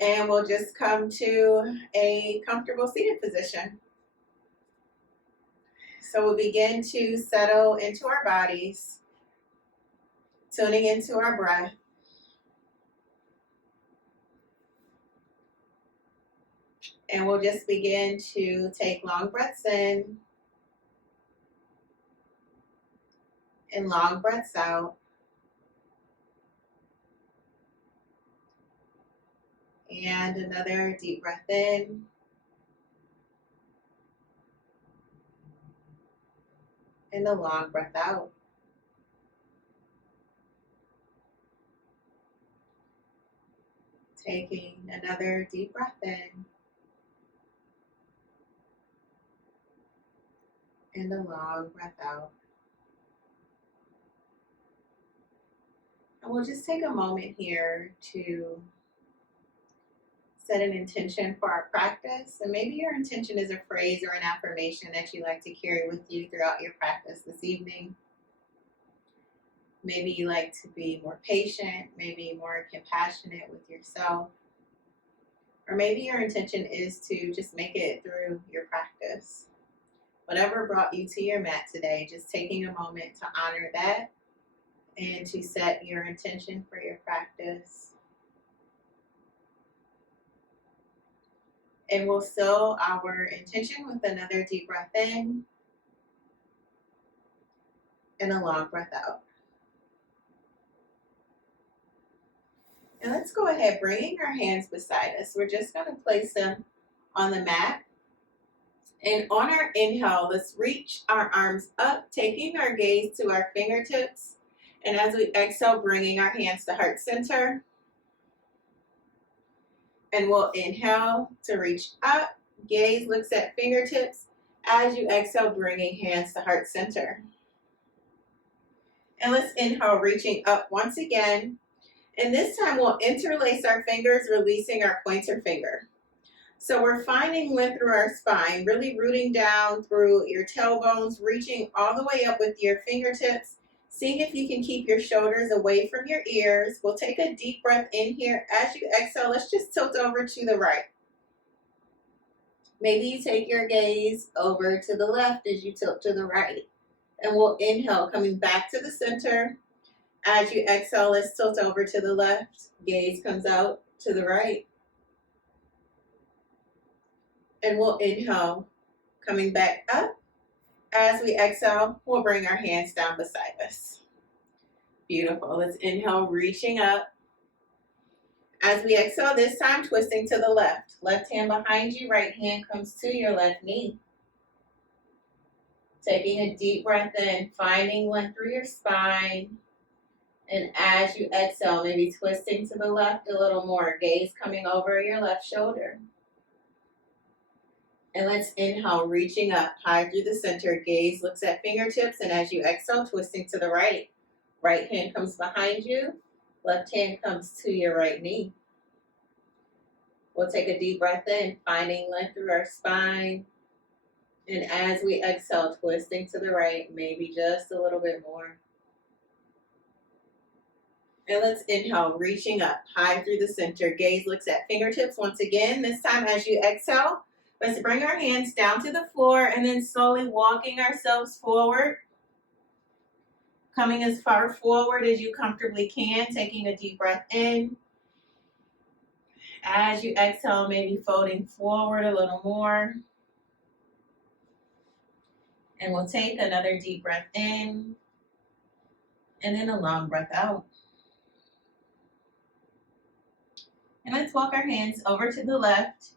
And we'll just come to a comfortable seated position. So we'll begin to settle into our bodies, tuning into our breath. And we'll just begin to take long breaths in and long breaths out. And another deep breath in. And a long breath out. Taking another deep breath in. And a long breath out. And we'll just take a moment here to set an intention for our practice. And maybe your intention is a phrase or an affirmation that you like to carry with you throughout your practice this evening. Maybe you like to be more patient, maybe more compassionate with yourself. Or maybe your intention is to just make it through your practice. Whatever brought you to your mat today, just taking a moment to honor that and to set your intention for your practice. And we'll seal our intention with another deep breath in and a long breath out. And let's go ahead, bringing our hands beside us. We're just going to place them on the mat. And on our inhale, let's reach our arms up, taking our gaze to our fingertips. And as we exhale, bringing our hands to heart center. And we'll inhale to reach up. Gaze looks at fingertips. As you exhale, bringing hands to heart center. And let's inhale, reaching up once again. And this time we'll interlace our fingers, releasing our pointer finger. So we're finding length through our spine, really rooting down through your tailbones, reaching all the way up with your fingertips, seeing if you can keep your shoulders away from your ears. We'll take a deep breath in here. As you exhale, let's just tilt over to the right. Maybe you take your gaze over to the left as you tilt to the right. And we'll inhale, coming back to the center. As you exhale, let's tilt over to the left. Gaze comes out to the right. And we'll inhale, coming back up. As we exhale, we'll bring our hands down beside us. Beautiful. Let's inhale, reaching up. As we exhale, this time twisting to the left. Left hand behind you, right hand comes to your left knee. Taking a deep breath in, finding length through your spine. And as you exhale, maybe twisting to the left a little more. Gaze coming over your left shoulder. And let's inhale, reaching up high through the center. Gaze looks at fingertips. And as you exhale, twisting to the right. Right hand comes behind you. Left hand comes to your right knee. We'll take a deep breath in, finding length through our spine. And as we exhale, twisting to the right, maybe just a little bit more. And let's inhale, reaching up high through the center. Gaze looks at fingertips once again. This time as you exhale, let's bring our hands down to the floor and then slowly walking ourselves forward. Coming as far forward as you comfortably can, taking a deep breath in. As you exhale, maybe folding forward a little more. And we'll take another deep breath in and then a long breath out. And let's walk our hands over to the left,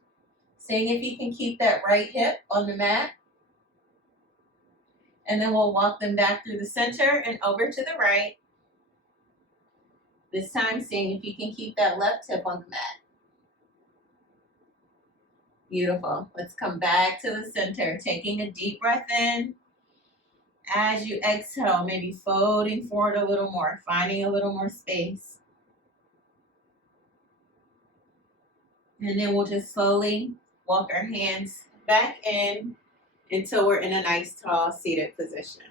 seeing if you can keep that right hip on the mat. And then we'll walk them back through the center and over to the right. This time, seeing if you can keep that left hip on the mat. Beautiful. Let's come back to the center, taking a deep breath in. As you exhale, maybe folding forward a little more, finding a little more space. And then we'll just slowly walk our hands back in until we're in a nice tall seated position.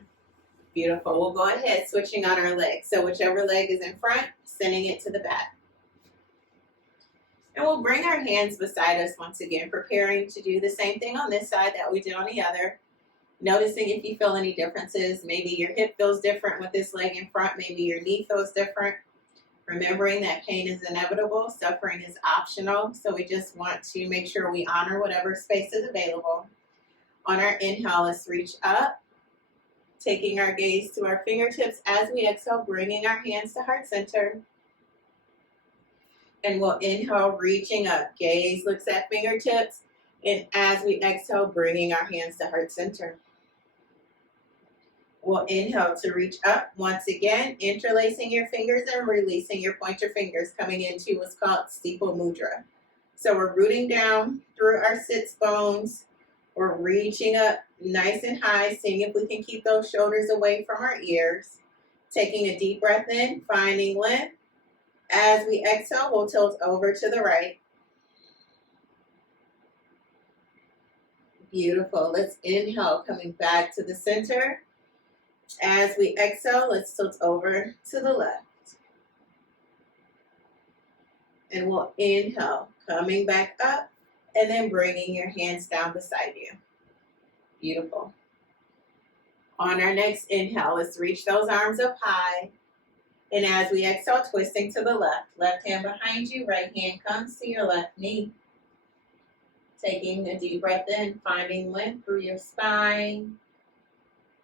Beautiful. We'll go ahead switching on our legs. So whichever leg is in front, sending it to the back. And we'll bring our hands beside us once again, preparing to do the same thing on this side that we did on the other. Noticing if you feel any differences. Maybe your hip feels different with this leg in front. Maybe your knee feels different. Remembering that pain is inevitable, suffering is optional. So we just want to make sure we honor whatever space is available. On our inhale, let's reach up, taking our gaze to our fingertips as we exhale, bringing our hands to heart center. And we'll inhale, reaching up. Gaze looks at fingertips. And as we exhale, bringing our hands to heart center. We'll inhale to reach up once again, interlacing your fingers and releasing your pointer fingers, coming into what's called steeple mudra. So we're rooting down through our sits bones. We're reaching up nice and high, seeing if we can keep those shoulders away from our ears. Taking a deep breath in, finding length. As we exhale, we'll tilt over to the right. Beautiful. Let's inhale, coming back to the center. As we exhale, let's tilt over to the left. And we'll inhale, coming back up, and then bringing your hands down beside you. Beautiful. On our next inhale, let's reach those arms up high. And as we exhale, twisting to the left. Left hand behind you, right hand comes to your left knee. Taking a deep breath in, finding length through your spine.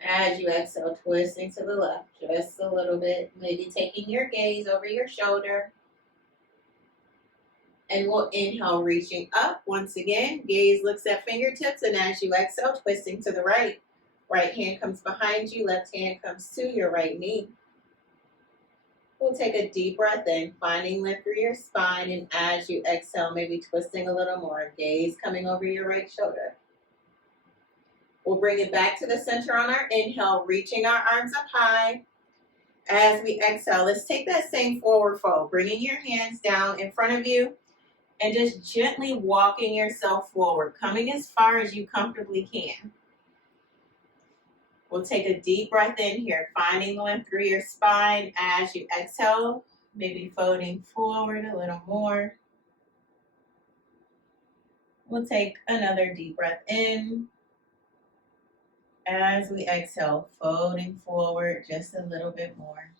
As you exhale, twisting to the left just a little bit. Maybe taking your gaze over your shoulder. And we'll inhale, reaching up once again. Gaze looks at fingertips, and as you exhale, twisting to the right. Right hand comes behind you, left hand comes to your right knee. We'll take a deep breath in, finding length through your spine, and as you exhale, maybe twisting a little more. Gaze coming over your right shoulder. We'll bring it back to the center on our inhale, reaching our arms up high. As we exhale, let's take that same forward fold, bringing your hands down in front of you and just gently walking yourself forward, coming as far as you comfortably can. We'll take a deep breath in here, finding length through your spine. As you exhale, maybe folding forward a little more. We'll take another deep breath in. As we exhale, folding forward just a little bit more.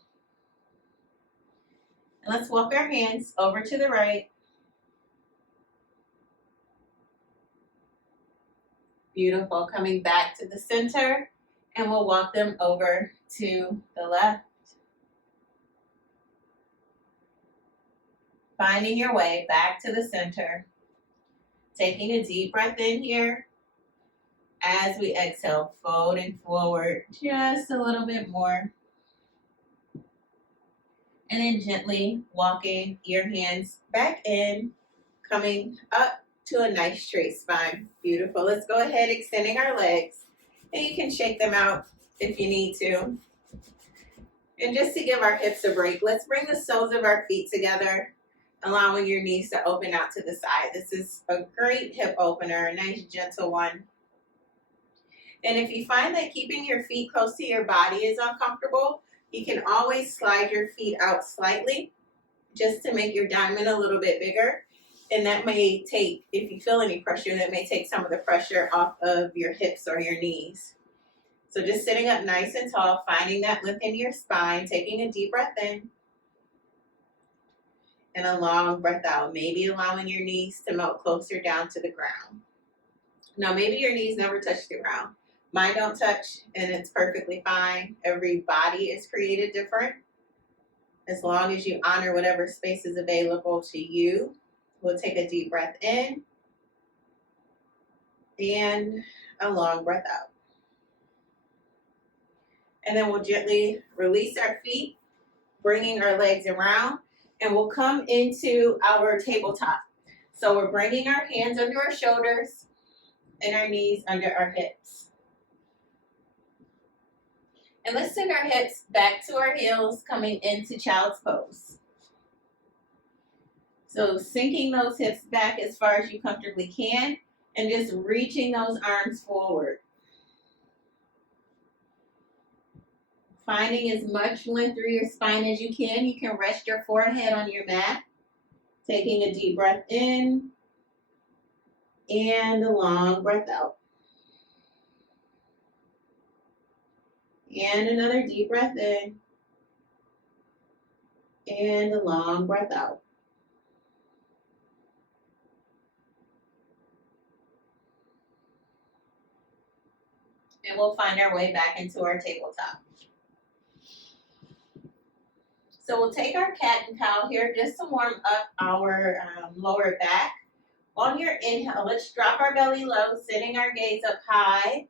And let's walk our hands over to the right. Beautiful. Coming back to the center, and we'll walk them over to the left. Finding your way back to the center. Taking a deep breath in here. As we exhale, folding forward just a little bit more. And then gently walking your hands back in, coming up to a nice straight spine. Beautiful. Let's go ahead extending our legs. And you can shake them out if you need to. And just to give our hips a break, let's bring the soles of our feet together, allowing your knees to open out to the side. This is a great hip opener, a nice gentle one. And if you find that keeping your feet close to your body is uncomfortable, you can always slide your feet out slightly just to make your diamond a little bit bigger. And that may take, if you feel any pressure, that may take some of the pressure off of your hips or your knees. So just sitting up nice and tall, finding that length in your spine, taking a deep breath in and a long breath out, maybe allowing your knees to melt closer down to the ground. Now, maybe your knees never touch the ground. Mine don't touch, and it's perfectly fine. Every body is created different. As long as you honor whatever space is available to you, we'll take a deep breath in and a long breath out. And then we'll gently release our feet, bringing our legs around, and we'll come into our tabletop. So we're bringing our hands under our shoulders and our knees under our hips. And let's send our hips back to our heels, coming into child's pose. So sinking those hips back as far as you comfortably can, and just reaching those arms forward. Finding as much length through your spine as you can. You can rest your forehead on your mat. Taking a deep breath in and a long breath out. And another deep breath in and a long breath out. And we'll find our way back into our tabletop. So we'll take our cat and cow here just to warm up our lower back. On your inhale, let's drop our belly low, sitting our gaze up high.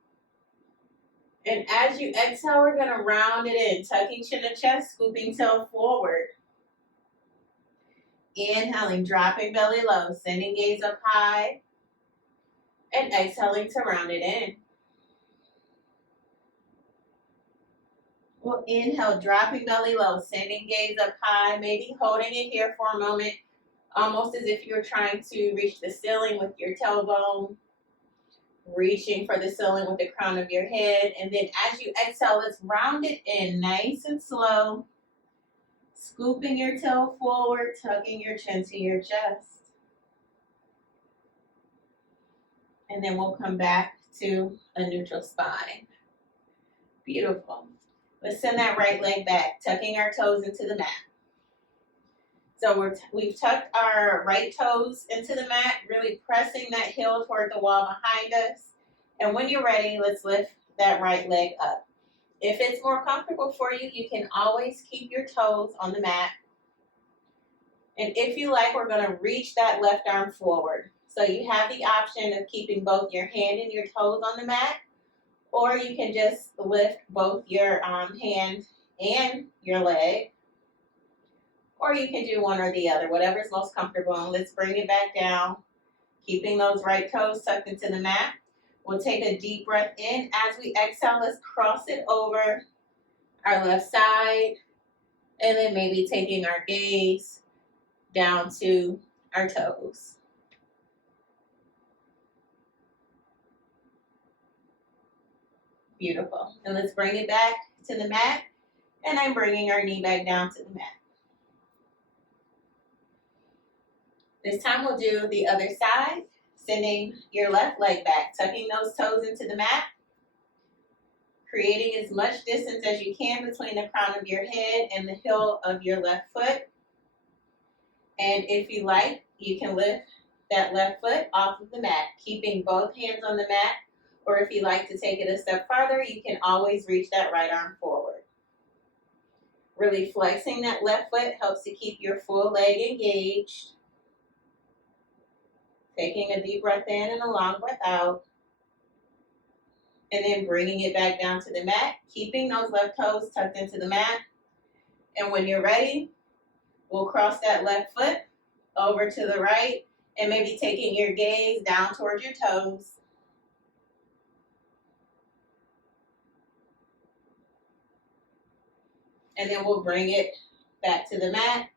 And as you exhale, we're going to round it in, tucking chin to chest, scooping tail forward. Inhaling, dropping belly low, sending gaze up high. And exhaling to round it in. We'll inhale, dropping belly low, sending gaze up high, maybe holding it here for a moment, almost as if you're trying to reach the ceiling with your tailbone, reaching for the ceiling with the crown of your head. And then as you exhale, let's round it in nice and slow, scooping your tail forward, tucking your chin to your chest. And then we'll come back to a neutral spine. Beautiful. Let's send that right leg back, tucking our toes into the mat. So we've tucked our right toes into the mat, really pressing that heel toward the wall behind us. And when you're ready, let's lift that right leg up. If it's more comfortable for you, you can always keep your toes on the mat. And if you like, we're going to reach that left arm forward. So you have the option of keeping both your hand and your toes on the mat, or you can just lift both your hand and your leg. Or you can do one or the other, whatever's most comfortable. And let's bring it back down, keeping those right toes tucked into the mat. We'll take a deep breath in. As we exhale, let's cross it over our left side. And then maybe taking our gaze down to our toes. Beautiful. And let's bring it back to the mat. And I'm bringing our knee back down to the mat. This time we'll do the other side, sending your left leg back, tucking those toes into the mat, creating as much distance as you can between the crown of your head and the heel of your left foot. And if you like, you can lift that left foot off of the mat, keeping both hands on the mat. Or if you like to take it a step farther, you can always reach that right arm forward. Really flexing that left foot helps to keep your full leg engaged. Taking a deep breath in and a long breath out. And then bringing it back down to the mat, keeping those left toes tucked into the mat. And when you're ready, we'll cross that left foot over to the right and maybe taking your gaze down towards your toes. And then we'll bring it back to the mat,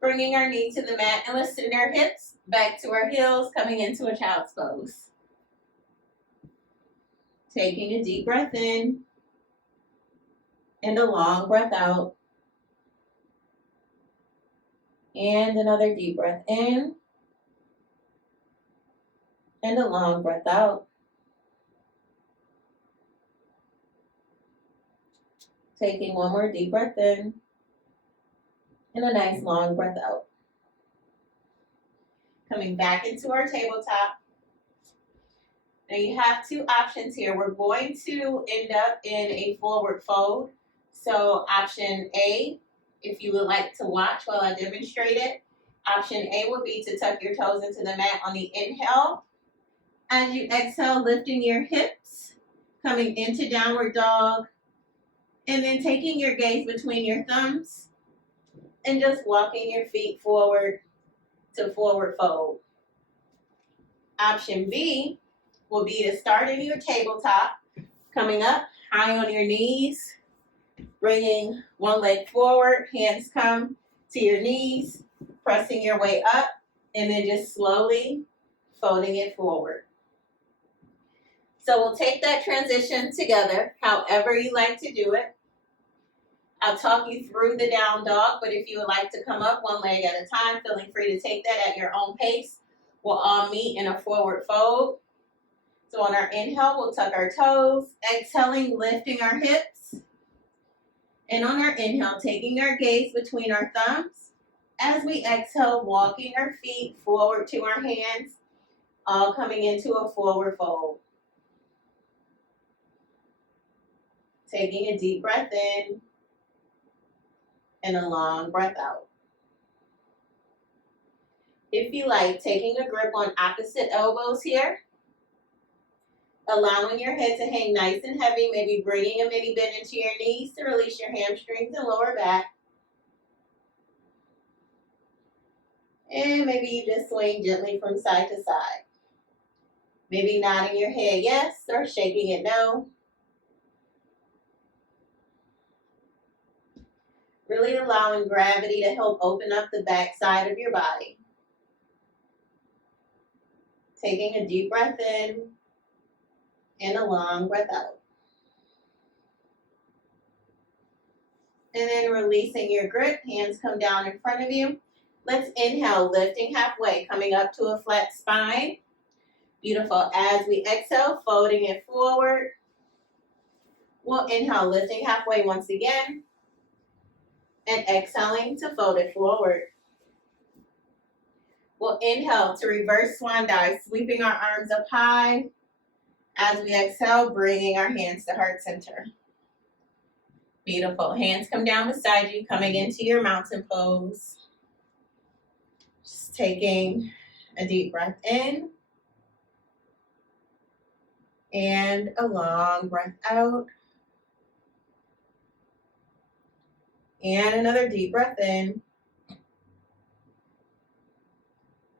bringing our knee to the mat, and let's send our hips back to our heels, coming into a child's pose. Taking a deep breath in and a long breath out. And another deep breath in and a long breath out. Taking one more deep breath in and a nice long breath out. Coming back into our tabletop. Now you have two options here. We're going to end up in a forward fold. So option A, if you would like to watch while I demonstrate it, option A would be to tuck your toes into the mat on the inhale. As you exhale, lifting your hips, coming into downward dog, and then taking your gaze between your thumbs and just walking your feet forward to forward fold. Option B will be to start in your tabletop, coming up high on your knees, bringing one leg forward, hands come to your knees, pressing your way up, and then just slowly folding it forward. So we'll take that transition together, however you like to do it. I'll talk you through the down dog, but if you would like to come up one leg at a time, feeling free to take that at your own pace. We'll all meet in a forward fold. So on our inhale, we'll tuck our toes. Exhaling, lifting our hips. And on our inhale, taking our gaze between our thumbs. As we exhale, walking our feet forward to our hands, all coming into a forward fold. Taking a deep breath in and a long breath out. If you like, taking a grip on opposite elbows here, allowing your head to hang nice and heavy, maybe bringing a mini bend into your knees to release your hamstrings and lower back. And maybe you just swing gently from side to side. Maybe nodding your head yes or shaking it no. Really allowing gravity to help open up the back side of your body. Taking a deep breath in and a long breath out. And then releasing your grip, hands come down in front of you. Let's inhale, lifting halfway, coming up to a flat spine. Beautiful. As we exhale, folding it forward. We'll inhale, lifting halfway once again. And exhaling to fold it forward. We'll inhale to reverse swan dive, sweeping our arms up high. As we exhale, bringing our hands to heart center. Beautiful. Hands come down beside you, coming into your mountain pose. Just taking a deep breath in. And a long breath out. And another deep breath in.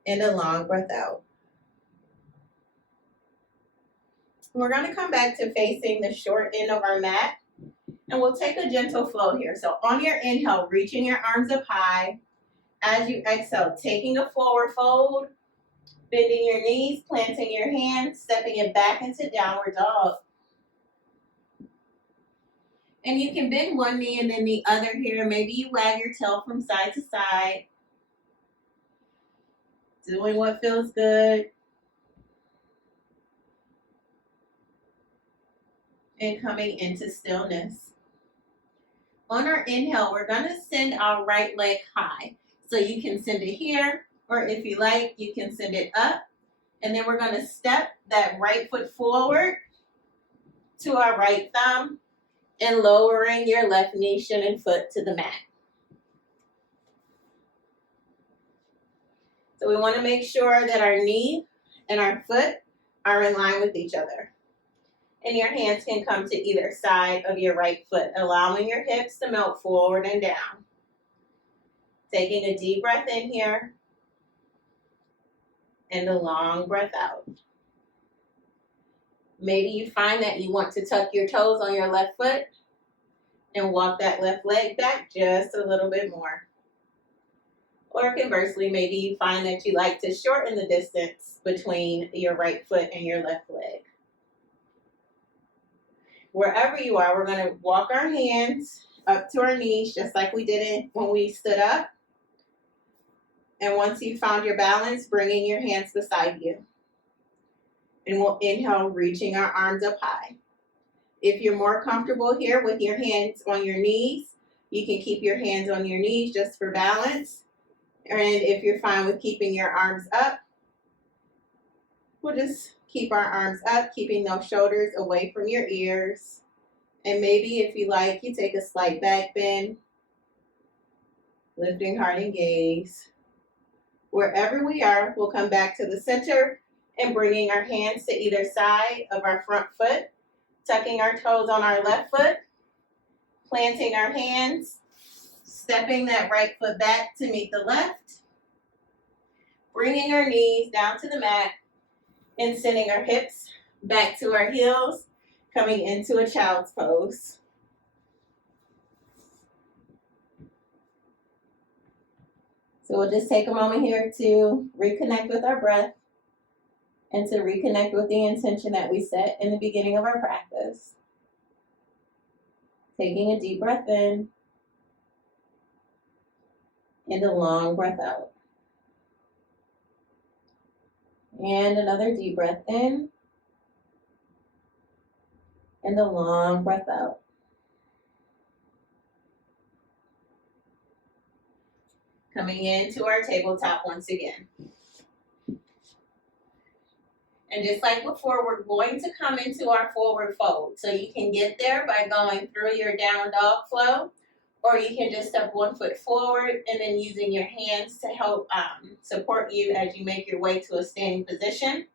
And a long breath out. We're going to come back to facing the short end of our mat. And we'll take a gentle flow here. So on your inhale, reaching your arms up high. As you exhale, taking a forward fold. Bending your knees, planting your hands, stepping it back into downward dog. And you can bend one knee and then the other here. Maybe you wag your tail from side to side. Doing what feels good. And coming into stillness. On our inhale, we're going to send our right leg high. So you can send it here, or if you like, you can send it up. And then we're going to step that right foot forward to our right thumb and lowering your left knee, shin, and foot to the mat. So we want to make sure that our knee and our foot are in line with each other. And your hands can come to either side of your right foot, allowing your hips to melt forward and down. Taking a deep breath in here. And a long breath out. Maybe you find that you want to tuck your toes on your left foot and walk that left leg back just a little bit more. Or conversely, maybe you find that you like to shorten the distance between your right foot and your left leg. Wherever you are, we're going to walk our hands up to our knees just like we did it when we stood up. And once you found your balance, bringing your hands beside you. And we'll inhale, reaching our arms up high. If you're more comfortable here with your hands on your knees, you can keep your hands on your knees just for balance. And if you're fine with keeping your arms up, we'll just keep our arms up, keeping those shoulders away from your ears. And maybe if you like, you take a slight back bend, lifting heart and gaze. Wherever we are, we'll come back to the center and bringing our hands to either side of our front foot, tucking our toes on our left foot, planting our hands, stepping that right foot back to meet the left, bringing our knees down to the mat, and sending our hips back to our heels, coming into a child's pose. So we'll just take a moment here to reconnect with our breath and to reconnect with the intention that we set in the beginning of our practice. Taking a deep breath in And a long breath out. And another deep breath in. And a long breath out. Coming into our tabletop once again. And just like before, we're going to come into our forward fold. So you can get there by going through your down dog flow, or you can just step 1 foot forward and then using your hands to help support you as you make your way to a standing position.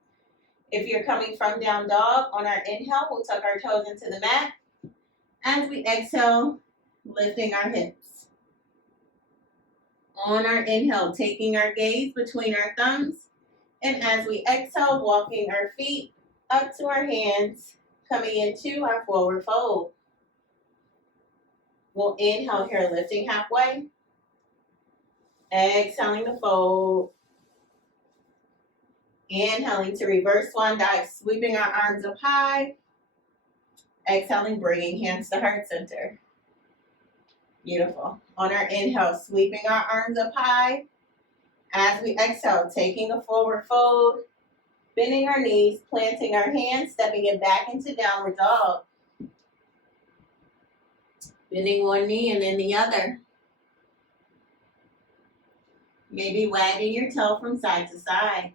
If you're coming from down dog, on our inhale, we'll tuck our toes into the mat. As we exhale, lifting our hips. On our inhale, taking our gaze between our thumbs. And as we exhale, walking our feet up to our hands, coming into our forward fold. We'll inhale here, lifting halfway. Exhaling to fold. Inhaling to reverse swan dive, sweeping our arms up high. Exhaling, bringing hands to heart center. Beautiful. On our inhale, sweeping our arms up high. As we exhale, taking a forward fold, bending our knees, planting our hands, stepping it back into downward dog. Bending one knee and then the other. Maybe wagging your toe from side to side.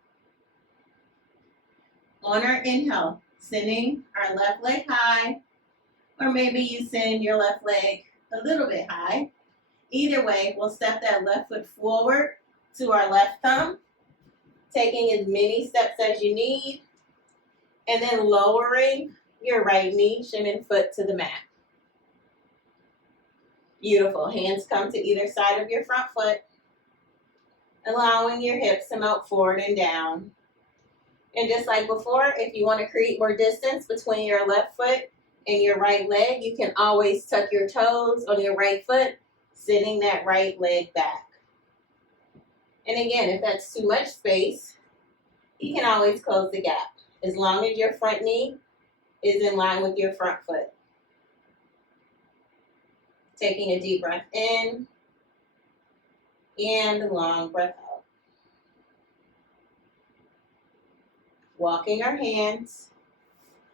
On our inhale, sending our left leg high, or maybe you send your left leg a little bit high. Either way, we'll step that left foot forward to our left thumb, taking as many steps as you need, and then lowering your right knee, shin and foot to the mat. Beautiful. Hands come to either side of your front foot, allowing your hips to melt forward and down. And just like before, if you want to create more distance between your left foot and your right leg, you can always tuck your toes on your right foot, sending that right leg back. And again, if that's too much space, you can always close the gap, as long as your front knee is in line with your front foot. Taking a deep breath in, and a long breath out. Walking our hands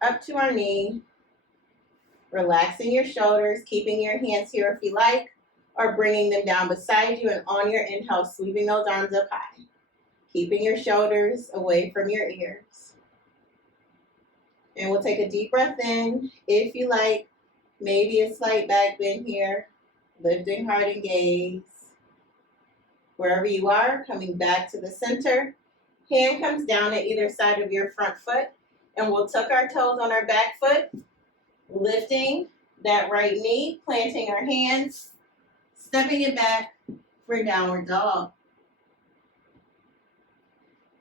up to our knee, relaxing your shoulders, keeping your hands here if you like, or bringing them down beside you, and on your inhale, sweeping those arms up high, keeping your shoulders away from your ears. And we'll take a deep breath in, if you like, maybe a slight back bend here, lifting heart and gaze. Wherever you are, coming back to the center, hand comes down at either side of your front foot, and we'll tuck our toes on our back foot, lifting that right knee, planting our hands, stepping it back for downward dog.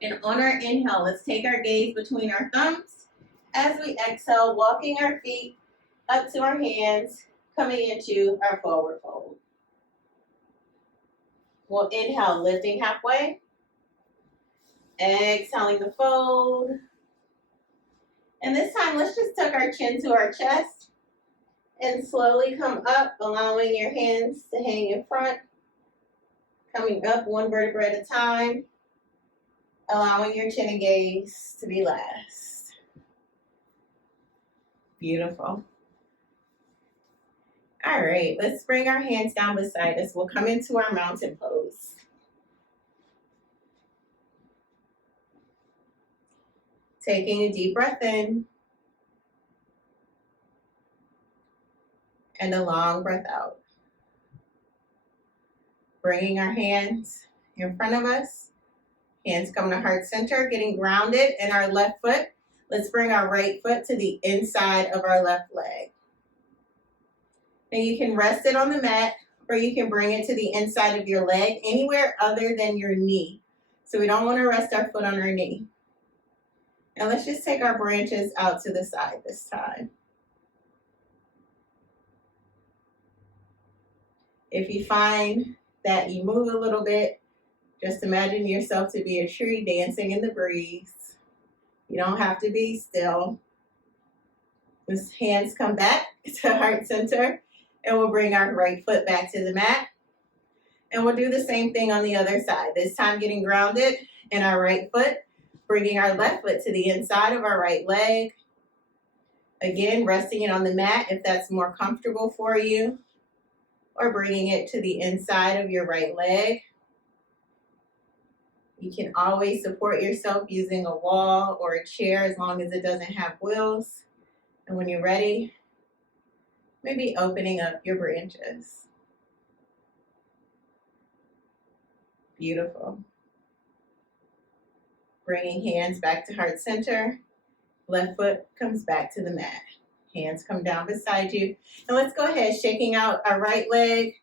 And on our inhale, let's take our gaze between our thumbs. As we exhale, walking our feet up to our hands, coming into our forward fold. We'll inhale, lifting halfway. Exhaling to fold. And this time, let's just tuck our chin to our chest and slowly come up, allowing your hands to hang in front. Coming up one vertebra at a time, allowing your chin and gaze to be last. Beautiful. All right, let's bring our hands down beside us. We'll come into our mountain pose. Taking a deep breath in and a long breath out. Bringing our hands in front of us. Hands come to heart center, getting grounded in our left foot. Let's bring our right foot to the inside of our left leg. And you can rest it on the mat, or you can bring it to the inside of your leg, anywhere other than your knee. So we don't want to rest our foot on our knee. And let's just take our branches out to the side this time. If you find that you move a little bit, just imagine yourself to be a tree dancing in the breeze. You don't have to be still. Just hands come back to heart center, and we'll bring our right foot back to the mat. And we'll do the same thing on the other side. This time getting grounded in our right foot, bringing our left foot to the inside of our right leg. Again, resting it on the mat if that's more comfortable for you, or bringing it to the inside of your right leg. You can always support yourself using a wall or a chair as long as it doesn't have wheels. And when you're ready, maybe opening up your branches. Beautiful. Bringing hands back to heart center. Left foot comes back to the mat. Hands come down beside you. And let's go ahead, shaking out our right leg,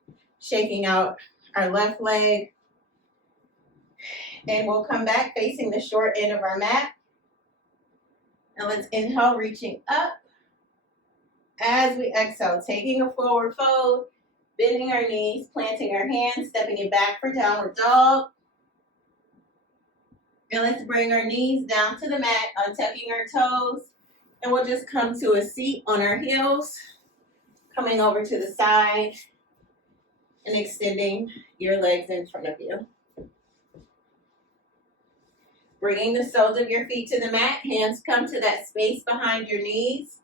shaking out our left leg. And we'll come back facing the short end of our mat. And let's inhale, reaching up. As we exhale, taking a forward fold, bending our knees, planting our hands, stepping it back for downward dog. And let's bring our knees down to the mat, untucking our toes. And we'll just come to a seat on our heels, coming over to the side and extending your legs in front of you. Bringing the soles of your feet to the mat, hands come to that space behind your knees.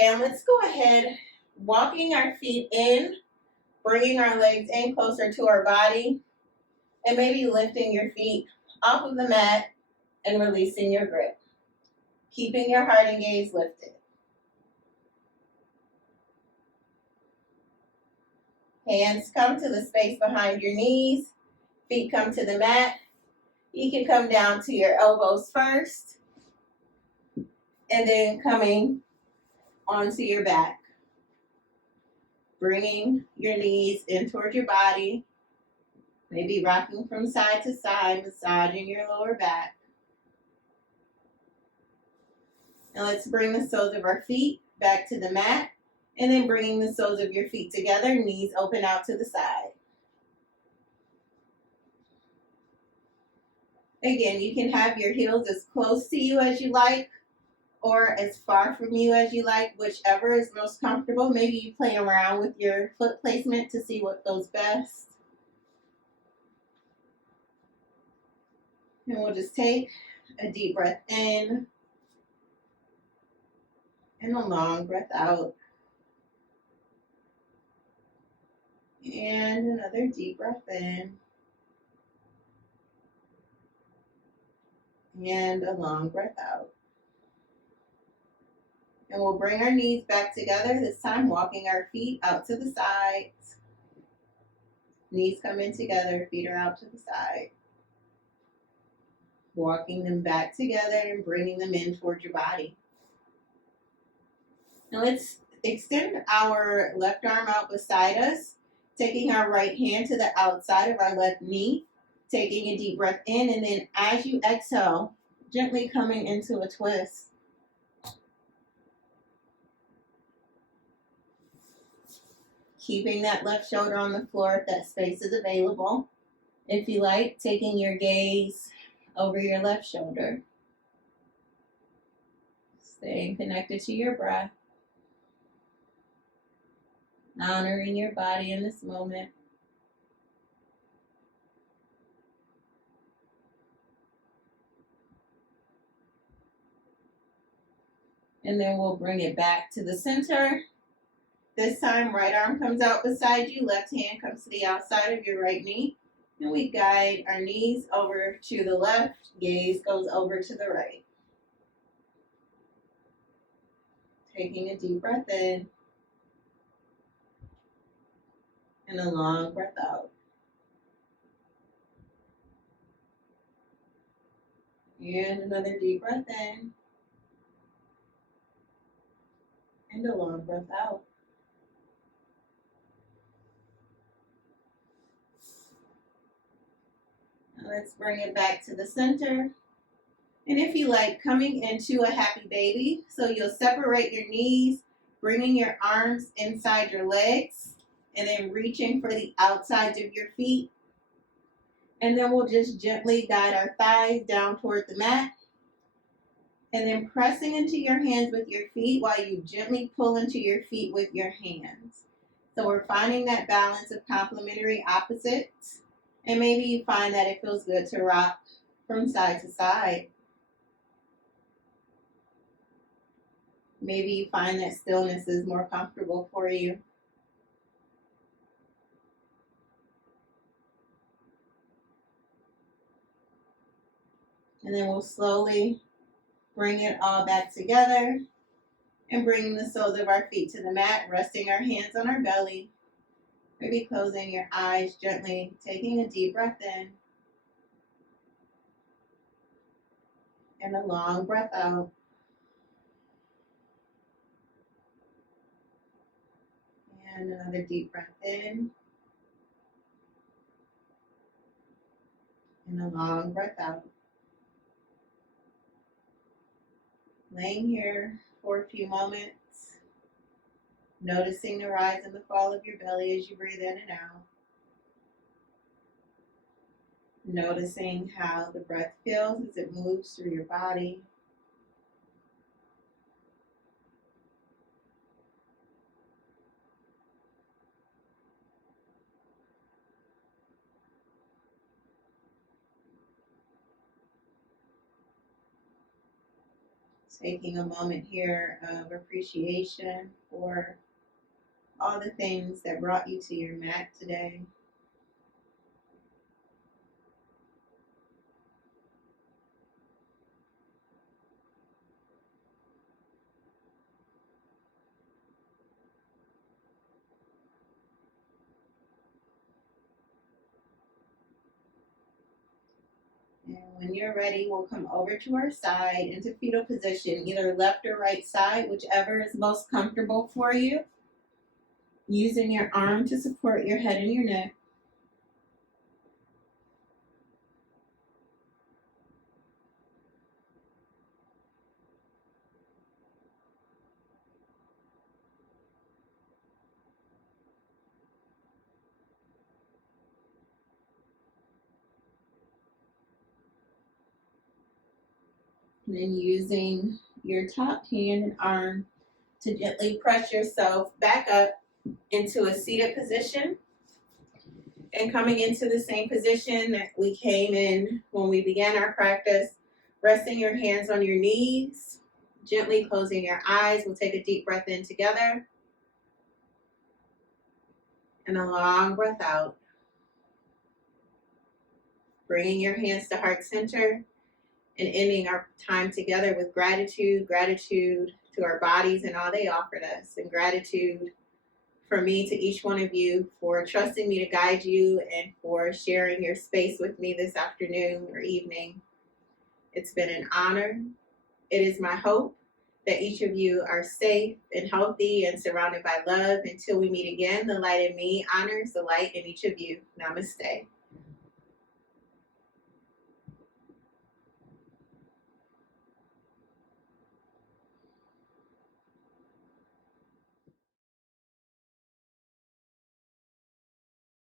And let's go ahead, walking our feet in, bringing our legs in closer to our body, and maybe lifting your feet off of the mat and releasing your grip. Keeping your heart and gaze lifted. Hands come to the space behind your knees, feet come to the mat. You can come down to your elbows first, and then coming onto your back. Bringing your knees in towards your body, maybe rocking from side to side, massaging your lower back. And let's bring the soles of our feet back to the mat, and then bringing the soles of your feet together, knees open out to the side. Again, you can have your heels as close to you as you like, or as far from you as you like, whichever is most comfortable. Maybe you play around with your foot placement to see what goes best. And we'll just take a deep breath in and a long breath out. And another deep breath in. And a long breath out. And we'll bring our knees back together, this time walking our feet out to the sides. Knees come in together, feet are out to the side. Walking them back together and bringing them in towards your body. Now let's extend our left arm out beside us, taking our right hand to the outside of our left knee, taking a deep breath in, and then as you exhale, gently coming into a twist. Keeping that left shoulder on the floor if that space is available. If you like, taking your gaze over your left shoulder. Staying connected to your breath. Honoring your body in this moment. And then we'll bring it back to the center. This time, right arm comes out beside you, left hand comes to the outside of your right knee. And we guide our knees over to the left, gaze goes over to the right. Taking a deep breath in. And a long breath out. And another deep breath in. And a long breath out. Now let's bring it back to the center. And if you like, coming into a happy baby. So you'll separate your knees, bringing your arms inside your legs, and then reaching for the outsides of your feet. And then we'll just gently guide our thighs down toward the mat. And then pressing into your hands with your feet while you gently pull into your feet with your hands. So we're finding that balance of complementary opposites. And maybe you find that it feels good to rock from side to side. Maybe you find that stillness is more comfortable for you. And then we'll slowly bring it all back together and bringing the soles of our feet to the mat, resting our hands on our belly. Maybe closing your eyes gently, taking a deep breath in and a long breath out. And another deep breath in and a long breath out. Laying here for a few moments, noticing the rise and the fall of your belly as you breathe in and out. Noticing how the breath feels as it moves through your body. Taking a moment here of appreciation for all the things that brought you to your mat today. And when you're ready, we'll come over to our side into fetal position, either left or right side, whichever is most comfortable for you. Using your arm to support your head and your neck. And then using your top hand and arm to gently press yourself back up into a seated position. And coming into the same position that we came in when we began our practice, resting your hands on your knees, gently closing your eyes. We'll take a deep breath in together and a long breath out. Bringing your hands to heart center and ending our time together with gratitude to our bodies and all they offered us, and gratitude for me to each one of you for trusting me to guide you and for sharing your space with me this afternoon or evening. It's been an honor. It is my hope that each of you are safe and healthy and surrounded by love. Until we meet again, the light in me honors the light in each of you. Namaste.